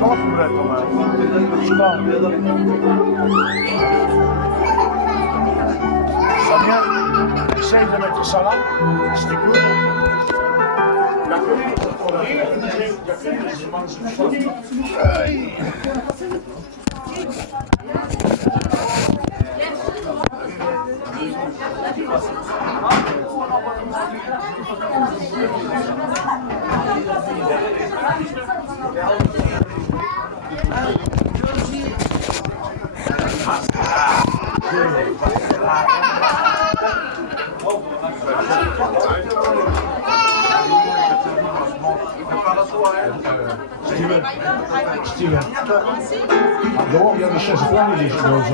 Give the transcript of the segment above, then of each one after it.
Samia, essaye de mettre ça là, si tu peux. Steven. Dehors, il y a des chaises pleines et des oranges.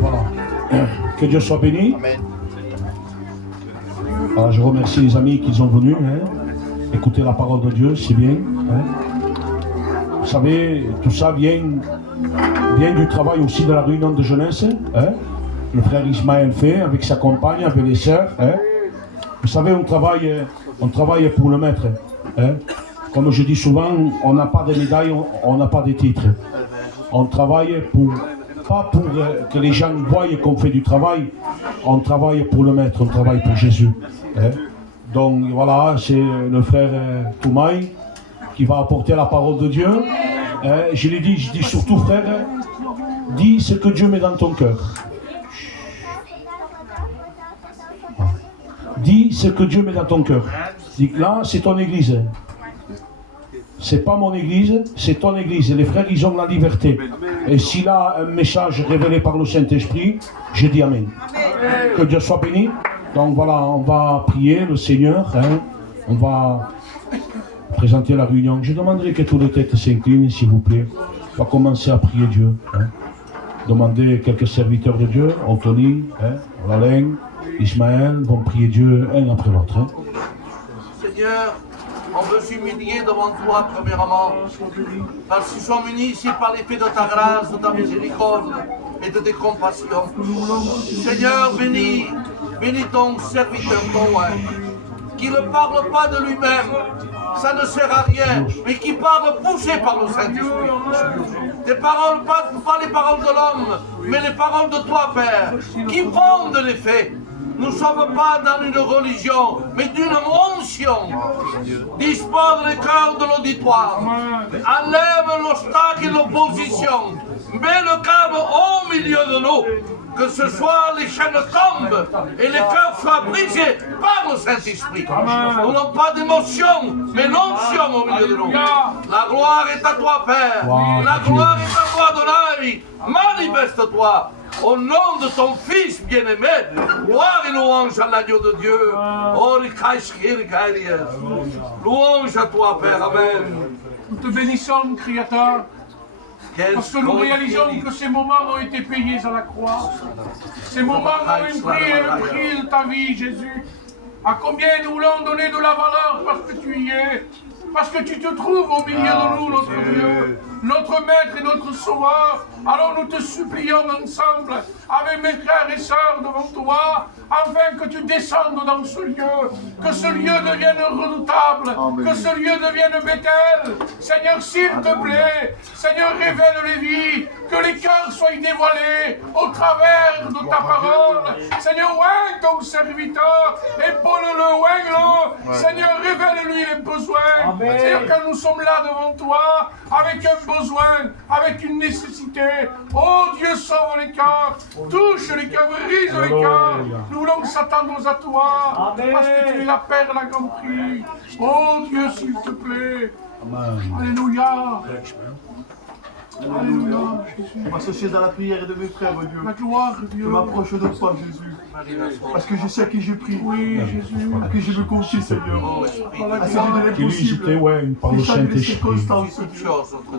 Voilà. Que Dieu soit béni. Amen. Alors, je remercie les amis qui sont venus. Écouter la parole de Dieu, c'est bien. Vous savez, tout ça vient du travail aussi de la réunion de jeunesse. Le frère Ismaël fait avec sa compagne, avec les sœurs. Vous savez, on travaille pour le maître. Comme je dis souvent, on n'a pas de médailles, on n'a pas de titres. On travaille pas pour que les gens voient qu'on fait du travail, on travaille pour le maître, on travaille pour Jésus. Donc voilà, c'est le frère Toumaï qui va apporter la parole de Dieu. Je dis surtout, frère, dis ce que Dieu met dans ton cœur. Dis ce que Dieu met dans ton cœur. Dis que là, c'est ton église. C'est pas mon église, c'est ton église. Les frères, ils ont la liberté. Et s'il a un message révélé par le Saint-Esprit, je dis Amen. Que Dieu soit béni. Donc voilà, on va prier le Seigneur. On va présenter la réunion. Je demanderai que toutes les têtes s'inclinent, s'il vous plaît. On va commencer à prier Dieu. Demander quelques serviteurs de Dieu, Anthony, Alain, Ismaël, vont prier Dieu un après l'autre. Seigneur, on veut s'humilier devant toi premièrement, parce qu'ils sont unis ici par l'effet de ta grâce, de ta miséricorde et de tes compassions. Seigneur, bénis ton serviteur, ton roi, qui ne parle pas de lui-même, ça ne sert à rien, mais qui parle poussé par le Saint-Esprit. Tes paroles, pas les paroles de l'homme, mais les paroles de toi, Père, qui fondent les faits. Nous ne sommes pas dans une religion, mais d'une onction. Dispose les cœurs de l'auditoire. Enlève l'obstacle et l'opposition. Mets le calme au milieu de nous. Que ce soit les chaînes tombent et les cœurs soient brisés par le Saint-Esprit. Nous n'avons pas d'émotion, mais l'onction au milieu de nous. La gloire est à toi, Père. La gloire est à toi, Adonai. Manifeste-toi. Au nom de ton Fils bien-aimé, gloire et louange à l'agneau de Dieu. Oh, louange à toi, Père. Amen. Nous te bénissons, Créateur, parce que nous réalisons que ces moments ont été payés à la croix. Ces moments ont eu le prix de ta vie, Jésus. À combien nous voulons donner de la valeur parce que tu y es, parce que tu te trouves au milieu de nous, notre Dieu, notre Maître et notre Sauveur. Alors nous te supplions ensemble, avec mes frères et sœurs devant toi, afin que tu descendes dans ce lieu, que ce lieu devienne redoutable, que ce lieu devienne Bethel. Seigneur, s'il te plaît, Seigneur, révèle les vies, que les cœurs soient dévoilés au travers de ta parole. Seigneur, oigne ton serviteur, épaule-le, oigne-le. Seigneur, révèle-lui les besoins. Seigneur, quand nous sommes là devant toi, avec un besoin, avec une nécessité, oh Dieu, sauve les cœurs, touche les cœurs, brise les cœurs. Nous voulons s'attendre à toi, parce que tu es la paix de la grande prix. Oh Dieu, s'il te plaît. Alléluia. Alléluia. Je m'associe dans la prière de mes frères, Dieu. La gloire de Dieu. Je m'approche de toi, Jésus. Parce que je sais à qui je prie. Oui, Jésus. À qui je me confie, Seigneur. À celui de Qui lui jetait, l'impossible. par le Qui change les Saint-Esprit. circonstances, Dieu.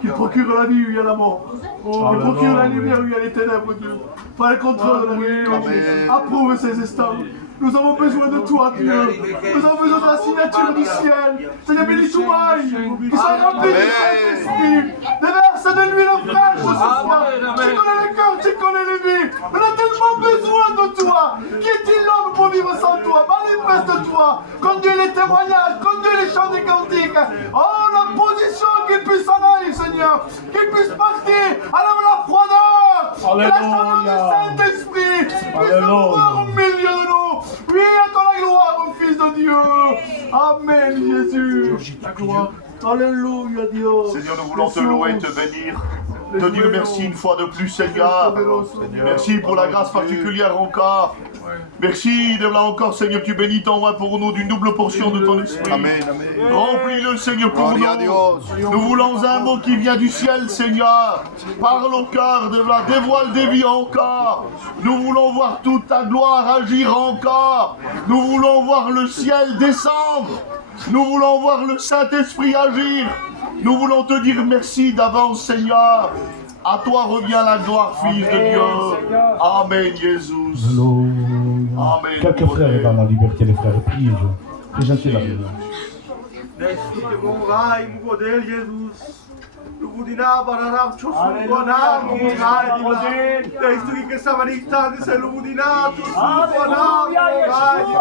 Qui procure la vie où il y a la mort. Qui procure la lumière où il y a les ténèbres, Dieu. Par le contrôle de la vie. Approuve ces instants. Nous avons besoin de toi, Dieu. Nous avons besoin de la signature du ciel. Seigneur, bénis tout maille. Qui soit rempli du Saint-Esprit. Déverse de l'huile fraîche ce soir. Tu connais le cœur, tu connais les vies. On a tellement besoin de toi. Qui est-il l'homme pour vivre sans toi? Manifeste-toi. Conduis les témoignages, conduis les chants des cantiques. Oh, la position qu'il puisse en aller, Seigneur. Qu'il puisse partir. Enlève la froideur. Que la chaleur du Saint-Esprit puisse pouvoir au milieu de nous. Oui, à toi la gloire, au Fils de Dieu. Amen, Jésus. La gloire. Alléluia, Dieu. Seigneur, nous voulons te louer et te bénir. Te dire merci une fois de plus, Seigneur. Merci pour la grâce particulière encore. Merci de là encore, Seigneur, tu bénis ton roi pour nous d'une double portion de ton esprit. Amen, amen. Remplis-le, Seigneur, pour Gloria a nous. Dios. Nous voulons un mot qui vient du ciel, Seigneur. Parle au cœur, de là, dévoile des vies encore. Nous voulons voir toute ta gloire agir encore. Nous voulons voir le ciel descendre. Nous voulons voir le Saint-Esprit agir. Nous voulons te dire merci d'avance, Seigneur. À toi revient la gloire, Fils de Dieu. Amen, Jésus. Amen. Quelques frères dans la liberté, les frères, priez Dieu. Présentez la Bible. Lubudina bararab chusubona mugai Desturi que samanita de lubudina chusubona mugai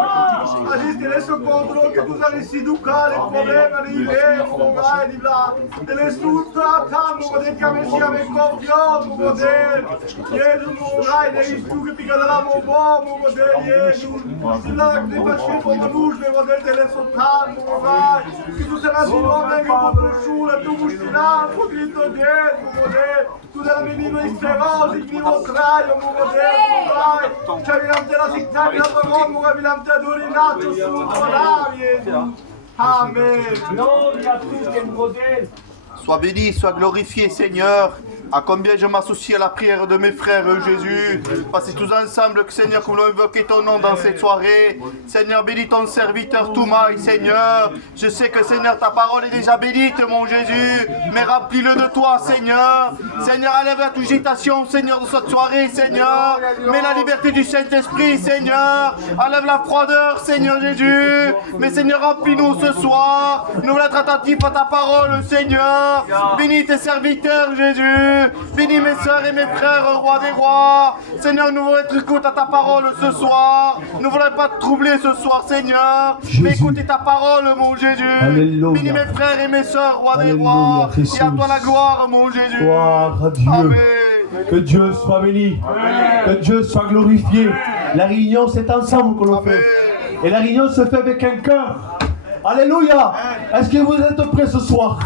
Agiste leso contro que tu sales educar el problema de idea mugai dibla de lesutra tanto poder que amesi ave confiança poder Jesus mugai de istu que pica la bombo poder Jesus sila que faci como luz de poder de leso tanto mugai que tu serás um homem que contra chula tu bustina Cristo Deus, meu poder, tu della menina esperanza, il mio contrario, meu poder, Pai, ci abbiamo la città, la tua uomo, abbiamo te adorinato su tua nave, Amen. Gloria a tutti, modèle. Sois béni, sois glorifié, Seigneur. À combien je m'associe à la prière de mes frères, Jésus. Passez tous ensemble, que Seigneur, que nous voulons invoquer ton nom dans cette soirée. Seigneur, bénis ton serviteur Toumaï, Seigneur. Je sais que, Seigneur, ta parole est déjà bénite, mon Jésus. Mais remplis-le de toi, Seigneur. Seigneur, enlève la agitation, Seigneur, de cette soirée, Seigneur. Mets la liberté du Saint-Esprit, Seigneur. Enlève la froideur, Seigneur Jésus. Mais, Seigneur, remplis-nous ce soir. Nous voulons être attentifs à ta parole, Seigneur. Bénis tes serviteurs, Jésus. Bénis mes soeurs et mes frères, roi des rois. Seigneur, nous voulons être écoute à ta parole ce soir. Nous ne voulons pas te troubler ce soir, Seigneur. Jésus. Mais écoutez ta parole, mon Jésus. Alléluia. Bénis mes frères et mes soeurs, roi des Alléluia, rois. Jésus. Et à toi la gloire, mon Jésus. Gloire à Dieu. Amen. Que Dieu soit béni. Que Dieu soit glorifié. La réunion, c'est ensemble que l'on fait. Et la réunion se fait avec un cœur. Alléluia. Est-ce que vous êtes prêts ce soir?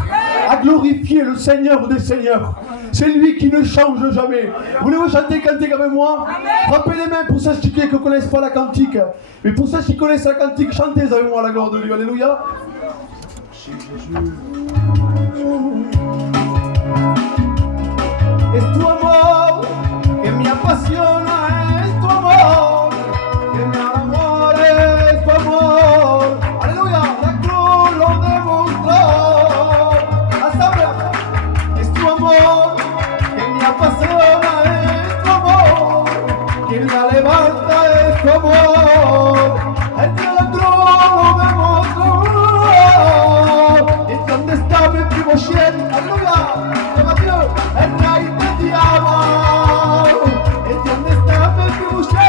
à glorifier le Seigneur des Seigneurs. C'est lui qui ne change jamais. Voulez-vous chanter cantique avec moi? Frappez les mains pour ceux qui ne connaissent pas la cantique. Mais pour ceux qui connaissent la cantique, chantez avec moi la gloire de Dieu. Alléluia. Es tu amor que me apasiona, es tu amor que me enamora, es tu amor. Aleluya, la cruz lo demostró. Hasta ahora, es tu amor que me apasiona, es tu amor que me levanta, es tu amor. El día de la cruz lo demostró. ¿Y dónde está mi primogénito? Aleluya, llama Dios, el rey te llama. ¿Y dónde está mi primogénito?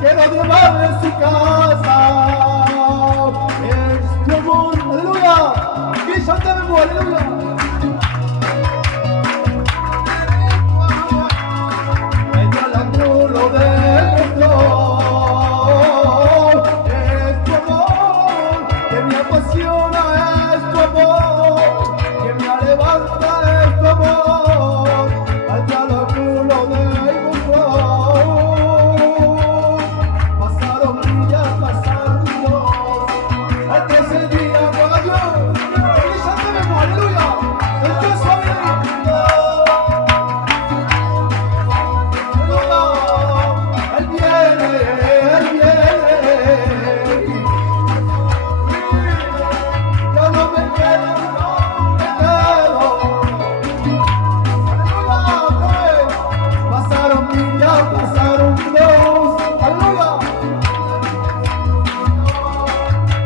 Quiero llevarme a su casa. Es tu amor, aleluya. Y cantemos, aleluya. Ella la cruz lo demostró. Es tu amor que me apasiona, es tu amor que me levanta, es tu amor. Allá la cruz lo demostró. Pasaron días, pasaron días, hasta ese día con Dios. Y cantemos, aleluya. El Dios suave. Él viene, Él viene. Yo no me quedo, no me quedo. Aleluya, otra vez. Pasaron días, pasaron dos. Aleluya.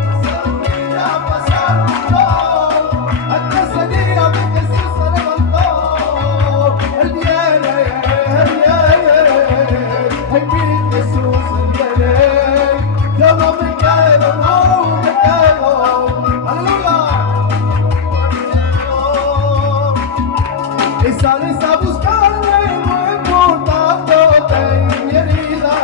Pasaron días, pasaron dos. Hasta ese día mi Jesús se levantó. Él viene, Él viene. Ay, mi Jesús, Él viene. Yo no me quedo, no me quedo. Aleluya. Y sales a buscarme, no importándote mi herida.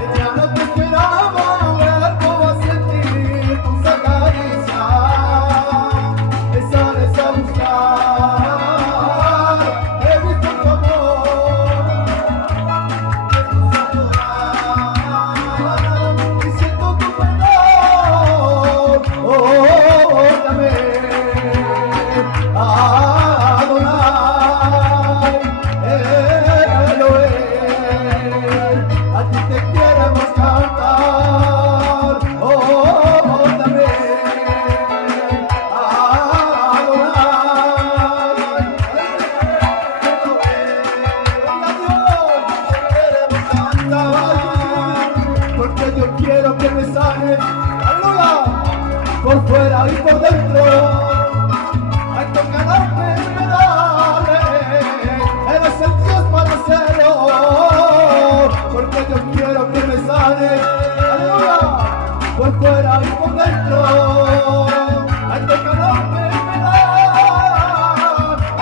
Ella no te esperaba, ver cómo a sentir tus acaricias. Y sales a buscar, he visto tu amor. Y siento tu perdón. Oh, dame Adonai, Elohim. A ti te queremos cantar. Oh, dame Adonai. Porque yo quiero que me sane, aleluya, por fuera y por dentro. Hay que ganarme, eres el Dios para hacerlo. Porque yo quiero que me sane, aleluya, por fuera y por dentro. Hay que ganarme,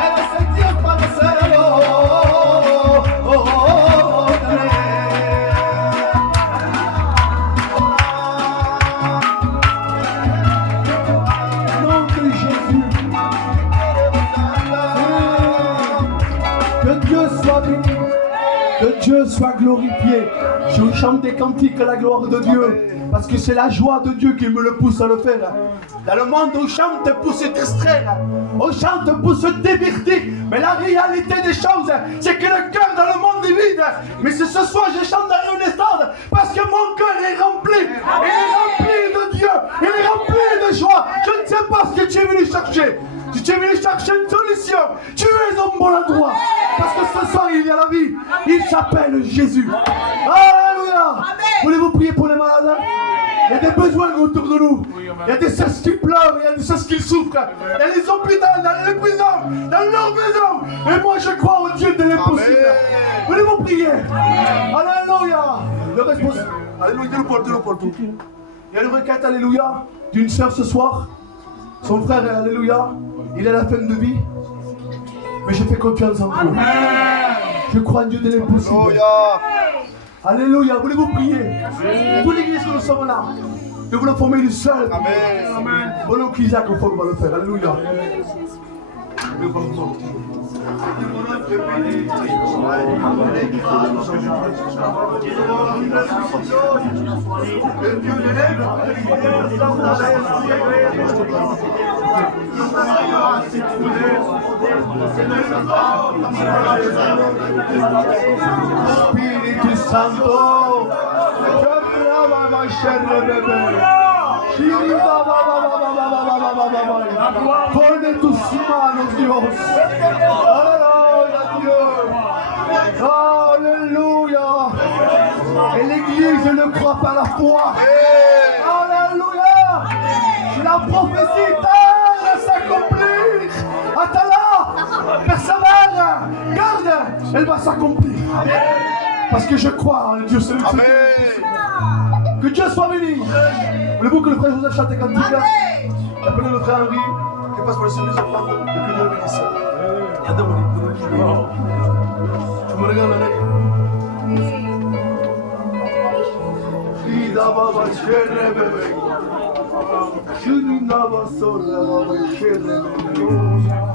eres el Dios para hacerlo. Nom de Jésus. Que Dieu soit béni, que Dieu soit glorifié. Je chante des cantiques à la gloire de Dieu, parce que c'est la joie de Dieu qui me le pousse à le faire. Dans le monde, on chante pour se distraire, on chante pour se divertir, mais la réalité des choses, c'est que le cœur dans le monde est vide. Mais ce soir, je chante dans une estade, parce que mon cœur est rempli, il est rempli de Dieu, il est rempli de joie. Je ne sais pas ce que tu es venu chercher. Si tu es venu chercher une solution, tu es au bon endroit. Parce que ce soir, il y a la vie. Il s'appelle Jésus. Alléluia. Voulez-vous prier pour les malades? Il y a des besoins autour de nous. Il y a des sœurs qui pleurent, il y a des sœurs qui souffrent. Il y a les hôpitaux, dans les prisons, dans leurs maisons. Et moi, je crois au Dieu de l'impossible. Voulez-vous prier? Alléluia. Le responsable. Alléluia, le porte. Il y a une requête, alléluia, d'une sœur ce soir. Son frère, alléluia, il est à la fin de vie. Mais je fais confiance en vous. Je crois en Dieu de l'impossible. Alléluia, voulez-vous prier? Toute l'église que nous sommes là. Nous voulons former une seule. Amen. Au nom qu'Isaac, on va le faire. Alléluia. Spirito Santo, ponle tus manos, Dios. Aleluya, Dios. Alléluia. Et l'église le croit par la foi. Alléluia. Si la prophétie tarde à s'accomplir, attends-la, persévère, garde, elle va s'accomplir. Parce que je crois en Dieu seul. Que Dieu soit béni. Voulez-vous que le frère Joseph chante cantique? Appelez le frère Henri qui passe pour le service de prendre et que Dieu le bénisse. Tu me regardes avec. Ida baba chere bebe. Shuni nava sola baba chere bebe.